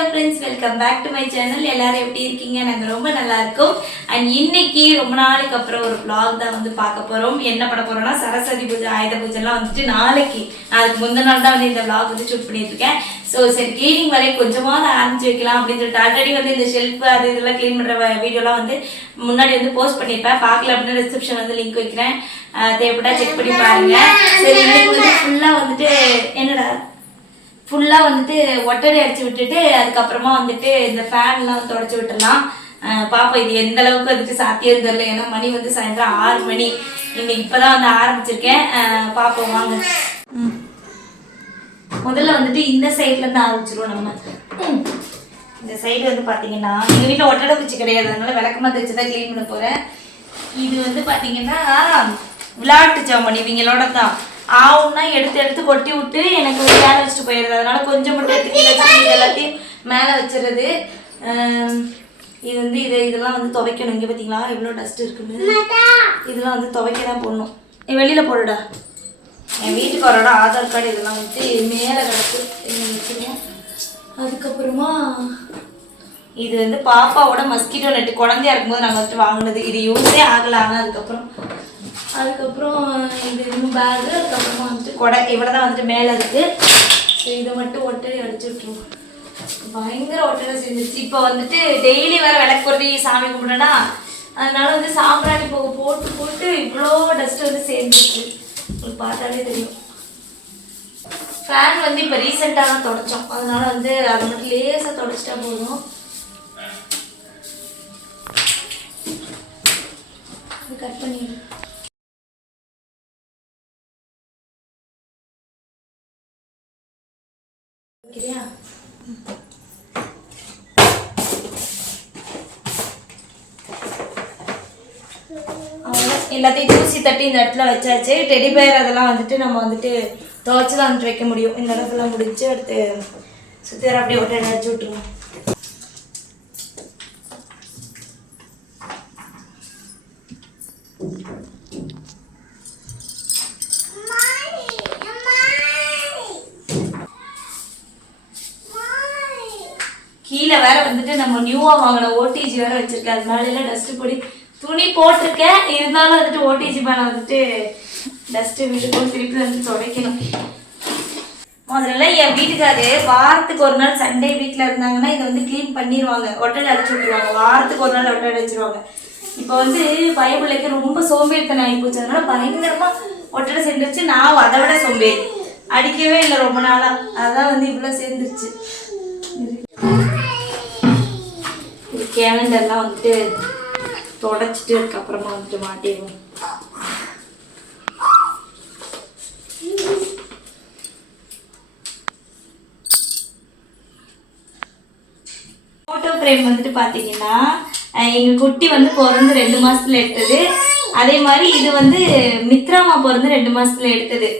Hello friends, welcome back to my channel. எல்லாரும் எப்படி இருக்கீங்க? நாங்கள் ரொம்ப நல்லா இருக்கோம். அண்ட் இன்னைக்கு ரொம்ப நாளைக்கு அப்புறம் ஒரு vlog தான் வந்து பார்க்க போகிறோம். என்ன பண்ண போகிறோம்னா, சரஸ்வதி பூஜை ஆயுத பூஜைலாம் வந்துட்டு நாளைக்கு, அதுக்கு முந்தின நாள் தான் வந்து இந்த vlog வந்து ஷூட் பண்ணிட்டு இருக்கேன். ஸோ சரி, கிளீனிங் வேலையை கொஞ்சமாக ஆரம்பிச்சு வைக்கலாம் அப்படின்னு சொல்லிட்டு ஆல்ரெடி வந்து இந்த ஷெல்ஃப் அது இதெல்லாம் க்ளீன் பண்ணுற வீடியோலாம் வந்து முன்னாடி வந்து போஸ்ட் பண்ணியிருப்பேன். பார்க்கல அப்படின்னு டிஸ்கிரிப்ஷன் வந்து லிங்க் வைக்கிறேன், தேவைப்பட்டா செக் பண்ணி பாருங்க. சரி, இன்னைக்கு வந்து ஃபுல்லாக வந்துட்டு என்னடா ஃபுல்லாக வந்துட்டு ஒட்டடை அடிச்சு விட்டுட்டு அதுக்கப்புறமா வந்துட்டு இந்த ஃபேன்லாம் தொடச்சி விட்டுடலாம். பாப்பா இது எந்த அளவுக்கு வந்துட்டு சாத்தியம் தெரியல. ஏன்னா மணி வந்து சாயந்தரம் 6 மணி. இன்னைக்கு இப்போதான் வந்து ஆரம்பிச்சிருக்கேன். பாப்போம் வாங்க. முதல்ல வந்துட்டு இந்த சைட்ல இருந்து ஆரம்பிச்சிருவோம் நம்ம. இந்த சைடு வந்து பார்த்தீங்கன்னா எங்கள் வீட்டில் ஒட்டடை குச்சி கிடையாது, அதனால விளக்கமாக வச்சு தான் க்ளீன் பண்ண போகிறேன். இது வந்து பார்த்தீங்கன்னா விளையாட்டு சாமான் இவங்களோட தான். ஆவுன்னா எடுத்து கொட்டி விட்டு எனக்கு ஒரு மேலே வச்சுட்டு போயிடுறது. அதனால கொஞ்சம் மட்டும் எடுத்து கீழே வச்சு எல்லாத்தையும் மேலே வச்சுருது. இது வந்து இதெல்லாம் வந்து துவைக்கணும். இங்கே பார்த்தீங்களா எவ்வளோ டஸ்ட் இருக்குன்னு. இதெல்லாம் வந்து துவைக்க தான் போடணும். வெளியில் போடுடா. என் வீட்டுக்காரோட ஆதார் கார்டு இதெல்லாம் வந்துட்டு மேலே கிடக்கு வச்சுருவோம். அதுக்கப்புறமா இது வந்து பாப்பாவோட மஸ்கிட்டோ நெட்டு குழந்தையா இருக்கும்போது நாங்கள் வந்துட்டு வாங்கினது. இது யூஸே ஆகலாங்க. அதுக்கப்புறம் இது இன்னும் பேகு. அதுக்கப்புறமா வந்துட்டு கொடை இவ்வளோ தான் வந்துட்டு மேலே இருக்குது. ஸோ இதை மட்டும் ஒட்டடை அடிச்சு விட்டுருவோம். பயங்கர ஒட்டடை செஞ்சிருச்சு. இப்போ வந்துட்டு டெய்லி வேறு விளக்கு பொருத்தி சாமி கும்பிடனா, அதனால வந்து சாம்பிராணி போட்டு இவ்வளோ டஸ்ட் வந்து சேர்ந்துருக்கு. உங்களுக்கு பார்த்தாலே தெரியும். ஃபேன் வந்து இப்போ ரீசெண்டாக தான் தொடச்சோம், அதனால வந்து அதை மட்டும் லேசாக தொடச்சிட்டா போதும். கட் பண்ணிடு. ஓகேயா? எல்லாத்தையும் தூசி தட்டி இந்த இடத்துல வச்சாச்சு. டெடி பேர் அதெல்லாம் வந்துட்டு நம்ம வந்துட்டு துவைச்சு தான் வந்துட்டு வைக்க முடியும். இந்த இடத்துல முடிச்சு அடுத்து சுற்றி வர அப்படியே ஒட்டடை அடிச்சு விட்டுருவோம். கீழே வேற வந்துட்டு நம்ம நியூவா வாங்கின ஓடிஜி வேற வச்சிருக்கேன். அது மேல டஸ்ட் பொடி துணி போட்டிருக்கேன். இருந்தாலும் வந்துட்டு ஓடிஜி மேலே வந்துட்டு டஸ்ட்டு வீட்டுக்கும் திருப்பி வந்து துடைக்கணும். முதல்ல என் வீட்டுக்காரு வாரத்துக்கு ஒரு நாள் சண்டே வீட்டில் இருந்தாங்கன்னா இதை வந்து க்ளீன் பண்ணிடுவாங்க, ஒட்டடை அடிச்சு விட்டுருவாங்க. வாரத்துக்கு ஒரு நாள் ஒட்டடை அடிச்சிருவாங்க. இப்போ வந்து பயபிள்ளைக்கு ரொம்ப சோம்பேறித்தனம் ஆகி போச்சு. அதனால பயங்கரமாக ஒட்டடை சேர்ந்துருச்சு. நான் அதை விட சோம்பேறி, அடிக்கவே இல்லை ரொம்ப நாளாக. அதான் வந்து இவ்வளோ சேர்ந்துருச்சு. இது கேலண்டர்லாம் வந்துட்டு தொடச்சிட்டு அதுக்கப்புறமா வந்துட்டு மாட்டிடுவோம். ஃபோட்டோ ஃப்ரேம் வந்துட்டு பார்த்தீங்கன்னா எங்கள் குட்டி வந்து பிறந்து 2 மாதத்துல எடுத்தது. அதே மாதிரி இது வந்து மித்ராமா பிறந்து 2 மாதத்துல எடுத்தது.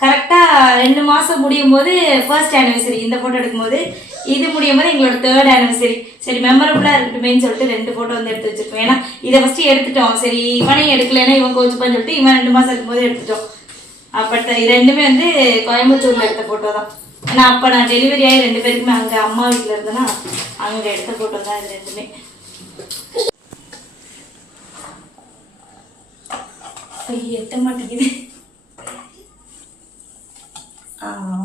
கரெக்டாக 2 மாதம் முடியும் போது ஃபர்ஸ்ட் ஆனிவர்சரி. இந்த ஃபோட்டோ எடுக்கும்போது இது முடியும் போது எங்களோட 3rd ஆனிவர்சரி. சரி, மெமரபுளாக இருக்கட்டுமேன்னு சொல்லிட்டு 2 ஃபோட்டோ வந்து எடுத்து வச்சிருக்கோம். ஏன்னா இதை ஃபஸ்ட்டு எடுத்துட்டோம். சரி, இவனையும் எடுக்கலைன்னா இவன் கோச்சுப்பான்னு சொல்லிட்டு இவன் 2 மாதம் இருக்கும்போது எடுத்துட்டோம். அப்போ இது ரெண்டுமே வந்து கோயம்புத்தூரில் எடுத்த ஃபோட்டோ தான். ஏன்னா அப்போ நான் டெலிவரி ஆகி 2 பேருக்குமே அங்கே அம்மா வீட்டில் இருந்தேன்னா அங்கே எடுத்த ஃபோட்டோ தான் இது ரெண்டுமே. எட்ட மாட்டேங்குது.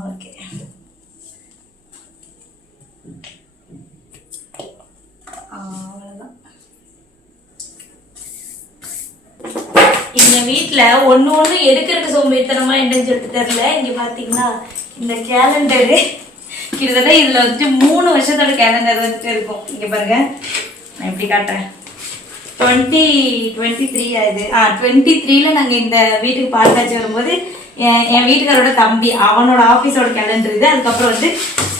ஓகே, அவ்வளோதான். இந்த வீட்டில் ஒன்று எடுக்கிறதுக்கு சோம்பேறித்தனமா என்னன்னு சொல்லிட்டு தெரில. இங்கே பார்த்தீங்கன்னா இந்த கேலண்டரு கிட்டத்தட்ட இதில் வந்துட்டு 3 வருஷத்தோட கேலண்டர் வந்துட்டு இருக்கும். இங்கே பாருங்க, நான் எப்படி காட்டுறேன். 2023 ஆகுது. 23ல் நாங்கள் இந்த வீட்டுக்கு பால் காய்ச்சி வரும்போது என் வீட்டுக்காரோட தம்பி அவனோட ஆஃபீஸோட கேலண்டர் இது. அதுக்கப்புறம் வந்து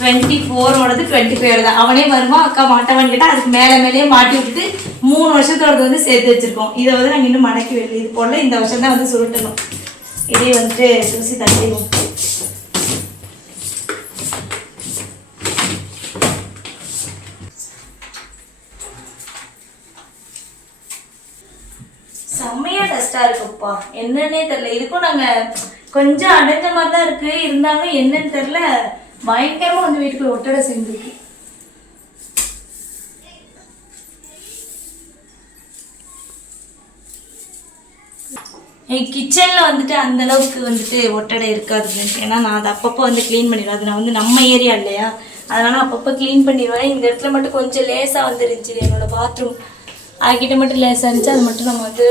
24ஓடது 25 தான். அவனே வருவான், அக்கா மாட்டவான்னு கேட்டால் அதுக்கு மேலேயே மாட்டி விட்டுட்டு 3 வருஷத்தோடது வந்து சேர்த்து வச்சுருக்கோம். இதை வந்து நாங்கள் இன்னும் மடக்கி வெளியே இது போடல. இந்த வருஷம் தான் வந்து சுருட்டணும். இதே வந்துட்டு தூசி தட்டிடுவோம். செம்மையா டஸ்டா இருக்குப்பா, என்னன்னே தெரியல. இதுக்கும் நாங்கள் கொஞ்சம் அடைஞ்ச மாதிரி தான் இருக்குது. இருந்தாலும் என்னன்னு தெரில, பயங்கரமாக வந்து வீட்டுக்குள்ள ஒட்டடை செஞ்சுருக்கு. கிச்சனில் வந்துட்டு அந்தளவுக்கு வந்துட்டு ஒட்டடை இருக்காது ஃப்ரெண்ட்ஸ். ஏன்னா நான் அதை அப்பப்போ வந்து க்ளீன் பண்ணிடுவேன். அது நான் வந்து நம்ம ஏரியா இல்லையா, அதனால் அப்பப்போ க்ளீன் பண்ணிடுவேன். இந்த இடத்துல மட்டும் கொஞ்சம் லேசாக வந்துருந்துச்சு என்னோடய பாத்ரூம், அதுக்கிட்ட மட்டும் லேசாக இருந்துச்சு. அது மட்டும் நம்ம வந்து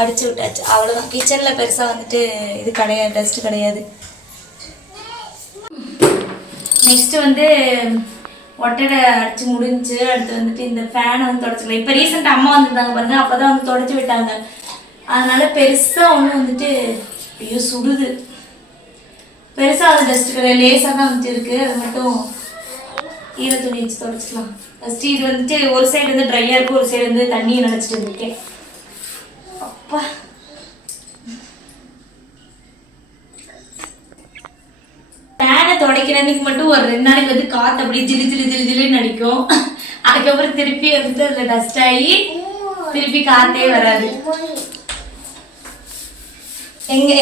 அடிச்சு விட்டாச்சு, அவ்வளோதான். கிச்சனில் பெருசாக வந்துட்டு இது கிடையாது, டஸ்ட்டு கிடையாது. நெக்ஸ்ட்டு வந்து ஒட்டடை அடிச்சு முடிஞ்சு அடுத்து வந்துட்டு இந்த ஃபேனை வந்து தொடச்சிக்கலாம். இப்போ ரீசெண்டாக அம்மா வந்துருந்தாங்க பாருங்க, அப்போ தான் வந்து தொடச்சி விட்டாங்க. அதனால பெருசாக ஒன்று வந்துட்டு ஐயோ சுடுது, பெருசாக அது டஸ்ட்டு கிடையாது, லேசாக தான் வந்துட்டு இருக்குது. அது மட்டும் ஈர துணி வச்சு தொடச்சிக்கலாம். ஃபஸ்ட்டு இது வந்துட்டு ஒரு சைடு வந்து ட்ரையாக இருக்கும், ஒரு சைடு வந்து தண்ணியை நினச்சிட்டு இருந்திருக்கேன். அப்பா ஃபேனை துடைக்கிற அன்னைக்கு மட்டும் ஒரு 2 நாளைக்கு வந்து காற்று அப்படியே ஜிலி ஜிலி ஜிலி ஜிலின்னு அடிக்கும். அதுக்கப்புறம் திருப்பி வந்துட்டு அதில் டஸ்ட் ஆகி திருப்பி காற்றே வராது.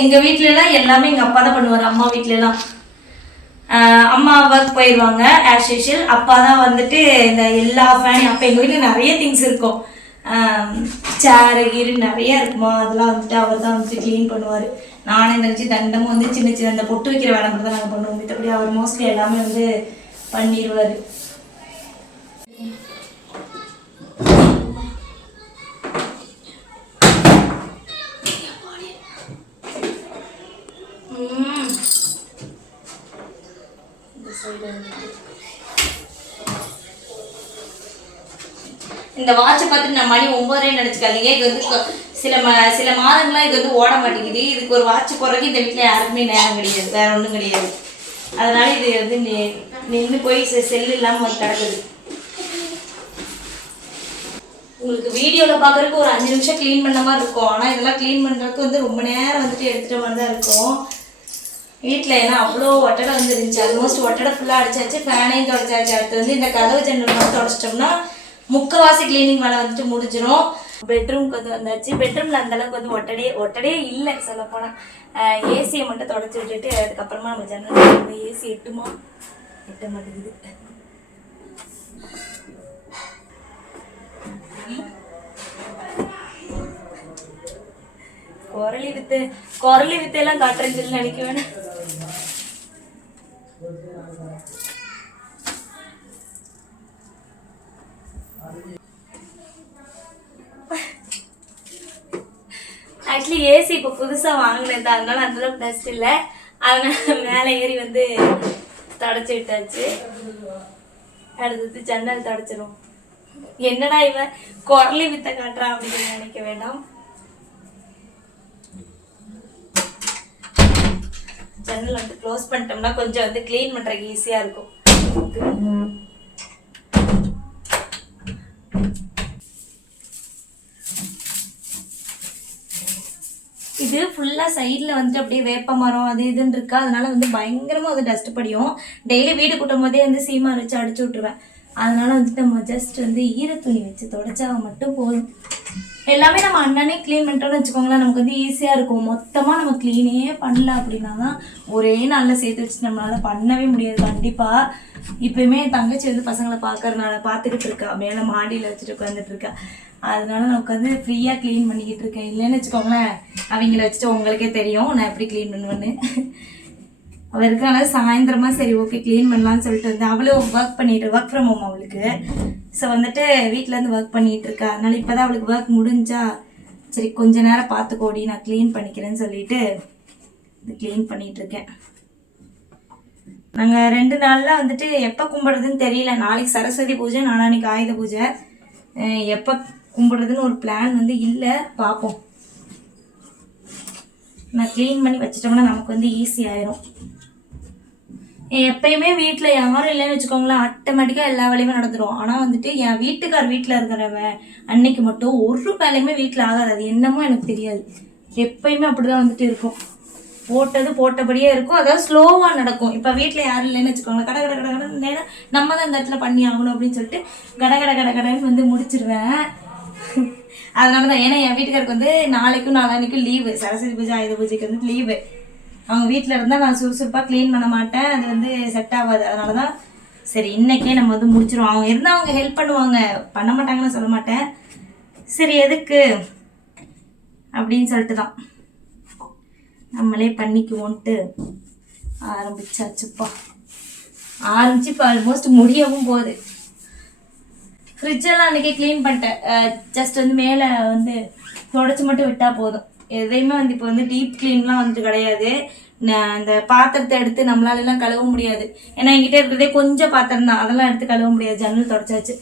எங்கள் வீட்டிலலாம் எல்லாமே எங்கள் அப்பா தான் பண்ணுவார். அம்மா வீட்டிலலாம் அம்மா ஒர்க் போயிடுவாங்க ஆஸ் யூஷுவல். அப்பா தான் வந்துட்டு இந்த எல்லா ஃபேனையும், அப்போ எங்கள் வீட்டில் நிறைய திங்ஸ் இருக்கும், சேரு கீரு நிறையா இருக்குமா, அதெல்லாம் வந்துட்டு அவர் தான் வந்துட்டு க்ளீன் பண்ணுவார். நானே தங்கச்சி தண்டமும் வந்து சின்ன சின்ன அந்த பொட்டு வைக்கிற வேலை மட்டும் தான் நாங்கள் பண்ணுவோம். மற்றபடி அவர் மோஸ்ட்லி எல்லாமே வந்து பண்ணிடுவார். இந்த வாட்சை பார்த்துட்டு நான் மணி 9:30 நினச்சிக்காதீங்க. இது வந்து சில மாதங்களாக இது வந்து ஓட மாட்டேங்குது. இதுக்கு ஒரு வாட்ச் போடுறதுக்கு இந்த வீட்டில் யாருக்குமே நேரம் கிடையாது, வேற ஒன்றும் கிடையாது. அதனால இது வந்து நின்று போய் செல்லு இல்லாமல் வந்து கிடக்குது. உங்களுக்கு வீடியோவில் பார்க்குறதுக்கு ஒரு 5 நிமிஷம் க்ளீன் பண்ண மாதிரி இருக்கும், ஆனால் இதெல்லாம் க்ளீன் பண்ணுறதுக்கு வந்து ரொம்ப நேரம் வந்துட்டு எடுத்துகிட்ட மாதிரி தான் இருக்கும் வீட்டில். ஏன்னா அவ்வளோ ஒட்டடை வந்து இருந்துச்சு. ஆல்மோஸ்ட் ஒட்டடை ஃபுல்லாக அடிச்சாச்சு, ஃபேனையும் தொடச்சாச்சு. அடுத்து வந்து இந்த கதவு ஜன்னல் மட்டும் தொடச்சிட்டோம்னா முக்கால்வாசி க்ளீனிங் வேலை வந்துட்டு முடிஞ்சிடும். பெட்ரூம்க்கு வந்து வந்தாச்சு. பெட்ரூமில் அந்தளவுக்கு வந்து ஒட்டடையே இல்லை சொல்லப்போனால். ஏசியை மட்டும் தொடச்சி விட்டுட்டு அதுக்கப்புறமா நம்ம ஜன்னல் ஏசி எட்ட மாட்டேங்குது. குரலி வித்தையெல்லாம் காட்டுறேன்னு சொல்லி நினைக்க வேணாம். ஆக்சுவலி ஏசி இப்போ புதுசாக வாங்கினது, அதனால அந்தளவுக்கு டஸ்ட் இல்லை. அதனால மேலே ஏறி வந்து தொடச்சி விட்டாச்சு. அடுத்தது ஜன்னல் தொடச்சிடும். என்னடா இவன் குரலி வித்தை காட்டுறான் அப்படின்னு நினைக்க வேண்டாம். ஜன்னல் வந்து க்ளோஸ் பண்ணிட்டோம்னா கொஞ்சம் வந்து க்ளீன் பண்ணுறதுக்கு ஈஸியாக இருக்கும். இது ஃபுல்லாக சைடில் வந்துட்டு அப்படியே வேப்ப மரம் அது இதுன்னு இருக்கா, அதனால வந்து பயங்கரமாக வந்து டஸ்ட் படியும். டெய்லி வீடு கூட்டும் போதே வந்து சீமா வச்சு அடிச்சு விட்ருவேன். அதனால வந்துட்டு நம்ம ஜஸ்ட் வந்து ஈர துணி வச்சு தொடச்சா மட்டும் போதும். எல்லாமே நம்ம அண்ணனே க்ளீன் பண்ணிட்டோம்னு வச்சுக்கோங்களேன், நமக்கு வந்து ஈஸியாக இருக்கும். மொத்தமாக நம்ம க்ளீனே பண்ணல அப்படின்னா தான் ஒரே நாளில் சேர்த்து வச்சு நம்மளால் பண்ணவே முடியாது கண்டிப்பாக. இப்போயுமே என் தங்கச்சி வந்து பசங்களை பார்த்துக்கிட்டு இருக்கா, மேலே மாடியில் வச்சுட்டு உட்காந்துட்டு இருக்கா. அதனால நான் உட்காந்து ஃப்ரீயாக க்ளீன் பண்ணிக்கிட்டு இருக்கேன். இல்லைன்னு வச்சுக்கோங்களேன், அவங்கள வச்சுட்டு உங்களுக்கே தெரியும் நான் எப்படி க்ளீன் பண்ணுவேன்னு. அவள் இருக்கனால சாயந்தரமாக சரி ஓகே க்ளீன் பண்ணலான்னு சொல்லிட்டு வந்து அவளும் ஒர்க் ஃப்ரம் ஹோம் அவளுக்கு. ஸோ வந்துட்டு வீட்டிலேருந்து ஒர்க் பண்ணிகிட்டு இருக்கா. அதனால இப்போ தான் அவளுக்கு ஒர்க் முடிஞ்சா சரி கொஞ்ச நேரம் பார்த்துக்கோடி நான் க்ளீன் பண்ணிக்கிறேன்னு சொல்லிட்டு இது க்ளீன் பண்ணிகிட்ருக்கேன். நாங்கள் 2 நாளில் வந்துட்டு எப்போ கும்பிட்றதுன்னு தெரியல. நாளைக்கு சரஸ்வதி பூஜை, நாளான்னைக்கு ஆயுத பூஜை. எப்போ கும்பிட்றதுன்னு ஒரு பிளான் வந்து இல்லை, பார்ப்போம். நான் க்ளீன் பண்ணி வச்சிட்டோம்னா நமக்கு வந்து ஈஸி ஆயிரும். எப்பயுமே வீட்டில் யாரும் இல்லைன்னு வச்சுக்கோங்களேன், ஆட்டோமேட்டிக்காக எல்லா வேலையுமே நடந்துடும். ஆனால் வந்துட்டு என் வீட்டுக்கார் வீட்டில் இருக்கிறவன் அன்னைக்கு மட்டும் ஒரு வேலையுமே வீட்டில் ஆகாது. அது என்னமோ எனக்கு தெரியாது, எப்பயுமே அப்படிதான் வந்துட்டு இருக்கும். போட்டபடியே இருக்கும், அதாவது ஸ்லோவாக நடக்கும். இப்போ வீட்டில் யாரும் இல்லைன்னு வச்சுக்கோங்களேன், கடை நேரம் நம்ம தான் இந்த இடத்துல பண்ணி ஆகணும் அப்படின்னு சொல்லிட்டு கடைன்னு வந்து முடிச்சிருவேன். அதனால தான், ஏன்னா என் வீட்டுக்காருக்கு வந்து நாளைக்கும் நாளான்னைக்கும் லீவு, சரஸ்வதி பூஜை ஆயுத பூஜைக்கு வந்து லீவு. அவங்க வீட்டில் இருந்தால் நான் சுறுசுறுப்பாக க்ளீன் பண்ண மாட்டேன், அது வந்து செட் ஆகாது. அதனால தான் சரி இன்னைக்கே நம்ம வந்து முடிச்சிருவோம். அவங்க இருந்தால் அவங்க ஹெல்ப் பண்ணுவாங்க, பண்ண மாட்டாங்கன்னு சொல்ல மாட்டேன். சரி எதுக்கு அப்படின்னு சொல்லிட்டு தான் நம்மளே பண்ணிக்குவோன்ட்டு ஆரம்பிச்சாச்சுப்பா. ஆரம்பிச்சு இப்போ ஆல்மோஸ்ட் முடியவும் போகுது. ஃப்ரிட்ஜெல்லாம் அன்றைக்கி க்ளீன் பண்ணிட்டேன். ஜஸ்ட் வந்து மேலே வந்து தொடச்சி மட்டும் விட்டால் போதும். எதையுமே வந்து இப்போ வந்து டீப் க்ளீன்லாம் வந்துட்டு கிடையாது. நான் அந்த பாத்திரத்தை எடுத்து நம்மளாலலாம் கழுவ முடியாது. ஏன்னா என்கிட்ட இருக்கிறதே கொஞ்சம் பாத்திரம் தான், அதெல்லாம் எடுத்து கழுவ முடியாது. ஜன்னல் தொடச்சாச்சு,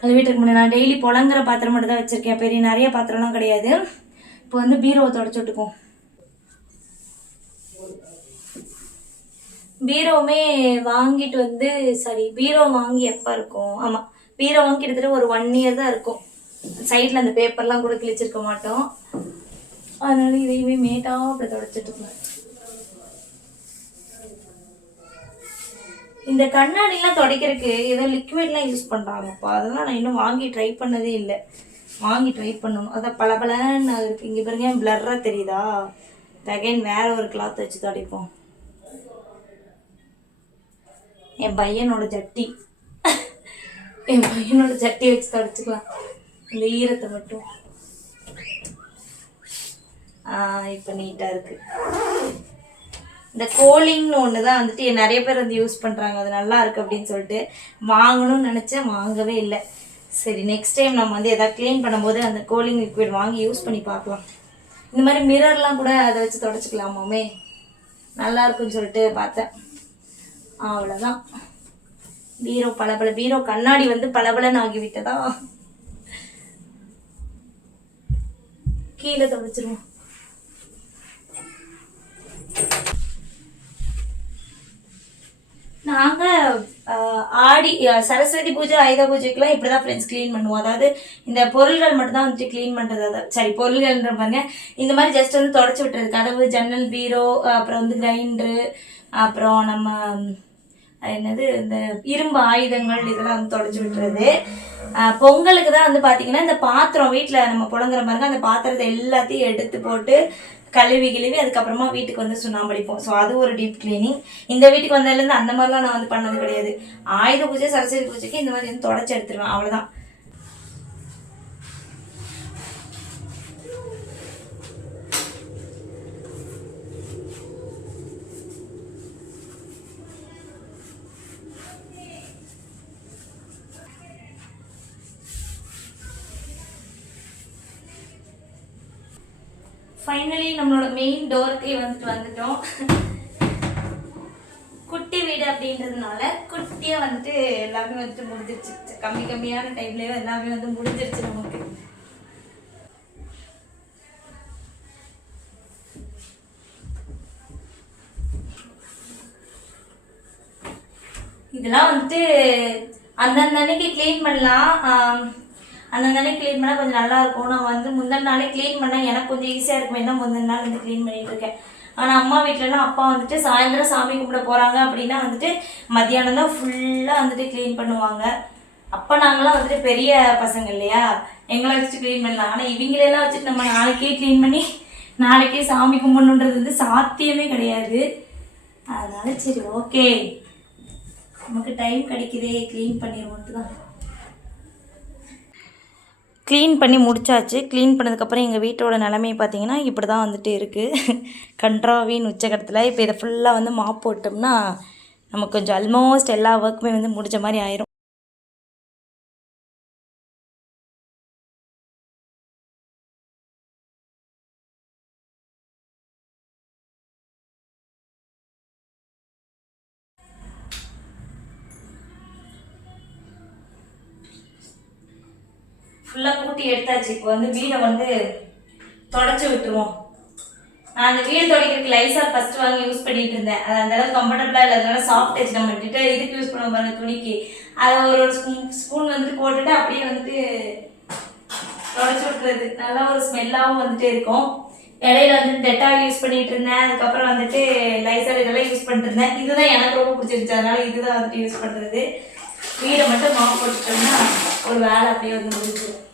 கழுவிட்டு இருக்க முடியாது. நான் டெய்லி புழங்குற பாத்திரம் மட்டும் தான் வச்சுருக்கேன், பெரிய நிறைய பாத்திரம்லாம் கிடையாது. இப்போ வந்து பீரோவை தொடச்சி விட்டுக்குவோம். பீரோவுமே வாங்கிட்டு வந்து பீரோ வாங்கி எப்போ இருக்கும்? ஆமாம், பீரோ வாங்கி கிட்டத்தட்ட ஒரு 1 year தான் இருக்கும். சைடில் அந்த பேப்பர்லாம் கூட கிழிச்சிருக்க மாட்டோம். அதனால இதையுமே மேட்டாக அப்படி தொடச்சிட்டு இருக்கேன். இந்த கண்ணாடிலாம் துடைக்கிறதுக்கு ஏதோ லிக்விட்லாம் யூஸ் பண்ணுறாங்கப்பா. அதெல்லாம் நான் இன்னும் வாங்கி ட்ரை பண்ணதே இல்லை. வாங்கி ட்ரை பண்ணணும். அதை பளபளன்னு இருக்குது. இங்கே பாருங்க, பிளர்ராக தெரியுதா? அகைன் வேற ஒரு கிளாத் வச்சு துடைப்போம். என் பையனோட ஜட்டி வச்சு தொடச்சிக்கலாம், இந்த ஈரத்தை மட்டும். இப்போ நீட்டாக இருக்குது. இந்த கோலிங்னு ஒன்று தான் வந்துட்டு நிறைய பேர் வந்து யூஸ் பண்ணுறாங்க. அது நல்லா இருக்குது அப்படின்னு சொல்லிட்டு வாங்கணும்னு நினச்சேன், வாங்கவே இல்லை. சரி, நெக்ஸ்ட் டைம் நம்ம வந்து எதாவது க்ளீன் பண்ணும்போது அந்த கோலிங் லிக்விட் வாங்கி யூஸ் பண்ணி பார்க்கலாம். இந்த மாதிரி மிரர்லாம் கூட அதை வச்சு தொடச்சிக்கலாமாமே, நல்லா இருக்குன்னு சொல்லிட்டு பார்த்தேன். அவ்வளோதான். பீரோ பளபள, பீரோ கண்ணாடி வந்து பளபளன்னு ஆகிவிட்டதா. கீழே துடைச்சிருவோம். நாங்கள் ஆடி சரஸ்வதி பூஜை, ஆயுத பூஜைக்கெலாம் இப்படி தான் ஃப்ரெண்ட்ஸ் க்ளீன் பண்ணுவோம். அதாவது இந்த பொருள்கள் மட்டும்தான் வந்துட்டு க்ளீன் பண்ணுறது. அதாவது பொருள்கள்ன்ற பாருங்க, இந்த மாதிரி ஜஸ்ட் வந்து தொடச்சி விட்டுறது. கதவு, ஜன்னல், பீரோ, அப்புறம் வந்து கிரைண்டரு, அப்புறம் நம்ம என்னது இந்த இரும்பு ஆயுதங்கள், இதெல்லாம் வந்து தொடச்சி விட்டுறது. பொங்கலுக்கு தான் வந்து பார்த்தீங்கன்னா இந்த பாத்திரம் வீட்டில் நம்ம புழங்குற பாருங்க, அந்த பாத்திரத்தை எல்லாத்தையும் எடுத்து போட்டு கழுவி அதுக்கப்புறமா வீட்டுக்கு வந்து சுண்ணாம்படிப்போம். ஸோ அது ஒரு டீப் கிளீனிங். இந்த வீட்டுக்கு வந்ததுலேருந்து அந்த மாதிரிலாம் நான் வந்து பண்ணது கிடையாது. ஆயுத பூஜை, சரஸ்வதி பூஜைக்கு இந்த மாதிரி வந்து தொடச்சி எடுத்துருவேன், அவ்வளோதான். ஃபைனலி நம்மளோட மெயின் டோருக்கு வந்துட்டோம். குட்டி வீடு அப்படின்றதுனால குட்டியாக வந்துட்டு எல்லாமே வந்துட்டு முடிஞ்சிருச்சு. கம்மியான டைம்லேயே எல்லாமே வந்து முடிஞ்சிருச்சு நமக்கு. இதெல்லாம் வந்துட்டு அந்தந்த அன்னைக்கு க்ளீன் பண்ணலாம். அந்தந்த நாளே க்ளீன் பண்ணால் கொஞ்சம் நல்லா இருக்கும். நான் வந்து முந்தின நாளே க்ளீன் பண்ணால் எனக்கு கொஞ்சம் ஈஸியாக இருக்குமே தான் முந்தின நாள் வந்து க்ளீன் பண்ணிட்டு இருக்கேன். ஆனால் அம்மா வீட்டிலலாம் அப்பா வந்துட்டு சாயந்தரம் சாமி கும்பிட போகிறாங்க அப்படின்னா வந்துட்டு மத்தியானம் தான் ஃபுல்லாக வந்துட்டு க்ளீன் பண்ணுவாங்க. அப்போ நாங்களாம் வந்துட்டு பெரிய பசங்க இல்லையா, எங்களை வச்சுட்டு க்ளீன் பண்ணலாம். ஆனால் இவங்களெல்லாம் வச்சுட்டு நம்ம நாளைக்கே க்ளீன் பண்ணி நாளைக்கே சாமி கும்பிடணுன்றது வந்து சாத்தியமே கிடையாது. அதனால சரி, ஓகே, நமக்கு டைம் கிடைக்குதே, க்ளீன் பண்ணிடுவோன்ட்டு தான். க்ளீன் பண்ணி முடிச்சாச்சு. க்ளீன் பண்ணதுக்கப்புறம் எங்கள் வீட்டோட நிலைமையை பார்த்தீங்கன்னா இப்படி தான் வந்துட்டு இருக்குது. கன்றாவின் உச்சகட்டத்தில். இப்போ இதை ஃபுல்லாக வந்து மாப் போட்டோம்னா நமக்கு கொஞ்சம் ஆல்மோஸ்ட் எல்லா ஒர்க்குமே வந்து முடிஞ்ச மாதிரி ஆயிரும். ஃபுல்லாக கூட்டி எடுத்தாச்சு. இப்போ வந்து வீடை வந்து தொடச்சி விட்டுருவோம். நான் அந்த வீடு துடைக்கிறதுக்கு லைசால் ஃபஸ்ட்டு வாங்கி யூஸ் பண்ணிட்டு இருந்தேன். அது அந்தளவுக்கு கம்ஃபர்டபுளாக இல்லை, அதனால சாஃப்ட் டச் நம்ம விட்டுட்டு இதுக்கு யூஸ் பண்ணுவோம் பாருங்க, துணிக்கு. அதை ஒரு ஸ்பூன் வந்துட்டு போட்டுட்டு அப்படியே வந்துட்டு தொடச்சி விட்டுறது. நல்லா ஒரு ஸ்மெல்லாகவும் வந்துட்டு இருக்கும். இடையில வந்துட்டு டெட்டால் யூஸ் பண்ணிட்டு இருந்தேன், அதுக்கப்புறம் வந்துட்டு லைசால் இதெல்லாம் யூஸ் பண்ணிட்டு இருந்தேன். இதுதான் எனக்கு ரொம்ப பிடிச்சிருச்சு, அதனால இதுதான் வந்துட்டு யூஸ் பண்ணுறது. வீடை மட்டும் மாவு போட்டுட்டோம்னா ஒரு வேலை அப்படியே வந்து முடிஞ்சிடும்.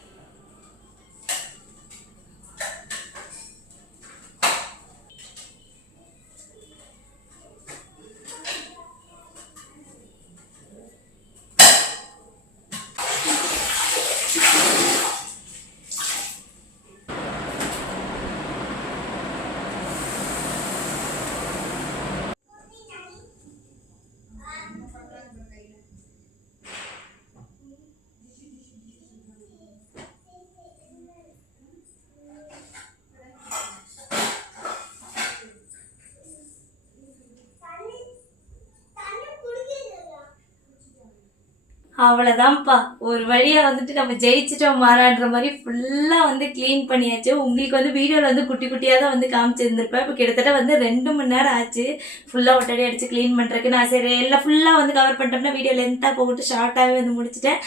அவ்வளோதான்ப்பா, ஒரு வழியா வந்துட்டு நம்ம ஜெயிச்சிட்டோம் மாறான்ற மாதிரி ஃபுல்லாக வந்து க்ளீன் பண்ணியாச்சு. உங்களுக்கு வந்து வீடியோவில் வந்து குட்டி குட்டியாக தான் வந்து காமிச்சிருந்துருப்பேன். இப்போ கிட்டத்தட்ட வந்து 2 மணி நேரம் ஆச்சு ஃபுல்லாக ஒட்டடி அடித்து க்ளீன் பண்ணுறதுக்கு. நான் சரி எல்லாம் ஃபுல்லாக வந்து கவர் பண்ணிட்டோம்னா வீடியோ லென்த்தாக போட்டு ஷார்ட்டாகவே வந்து முடிச்சிட்டேன்.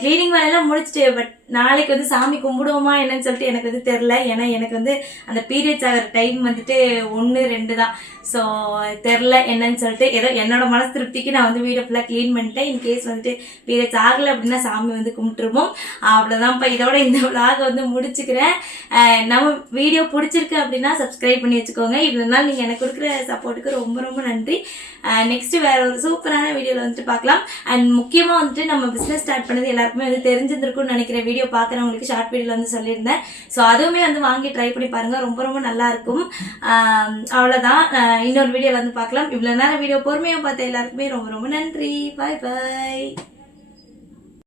க்ளீனிங் வேலையெல்லாம் முடிச்சுட்டு, பட் நாளைக்கு வந்து சாமி கும்பிடுவோமா என்னன்னு சொல்லிட்டு எனக்கு வந்து தெரில. ஏன்னா எனக்கு வந்து அந்த பீரியட்ஸ் ஆகிற டைம் வந்துட்டு 1, 2 தான். ஸோ தெரில என்னன்னு சொல்லிட்டு ஏதோ என்னோட மனசு திருப்திக்கு நான் வந்து வீடியோ ஃபுல்லாக க்ளீன் பண்ணிட்டேன். இன்கேஸ் வந்துட்டு பீரியட்ஸ் ஆகலை அப்படின்னா சாமி வந்து கும்பிட்டுருவோம். அவ்வளோதான்ப்பா, இதோட இந்த vlog வந்து முடிச்சுக்கிறேன். நம்ம வீடியோ பிடிச்சிருக்கு அப்படின்னா சப்ஸ்கிரைப் பண்ணி வச்சுக்கோங்க. இவ்வளோ நாள் நீங்கள் எனக்கு கொடுக்குற சப்போர்ட்டுக்கு ரொம்ப ரொம்ப நன்றி. நெக்ஸ்ட் வேற ஒரு சூப்பரான வீடியோவில் வந்துட்டு பார்க்கலாம். அண்ட் முக்கியமாக வந்துட்டு நம்ம பிஸ்னஸ் ஸ்டார்ட் பண்ணது எல்லாருக்குமே வந்து தெரிஞ்சிருக்கும்னு நினைக்கிறேன். வீடியோ பார்க்குறவங்களுக்கு ஷார்ட் வீடியோவில் வந்து சொல்லியிருந்தேன். ஸோ அதுவுமே வந்து வாங்கி ட்ரை பண்ணி பாருங்கள், ரொம்ப ரொம்ப நல்லாயிருக்கும். அவ்வளோதான், இன்னொரு வீடியோவில் வந்து பார்க்கலாம். இவ்வளோ நேரம் வீடியோ பொறுமையாக பார்த்த எல்லாருக்குமே ரொம்ப ரொம்ப நன்றி. பாய் பாய்.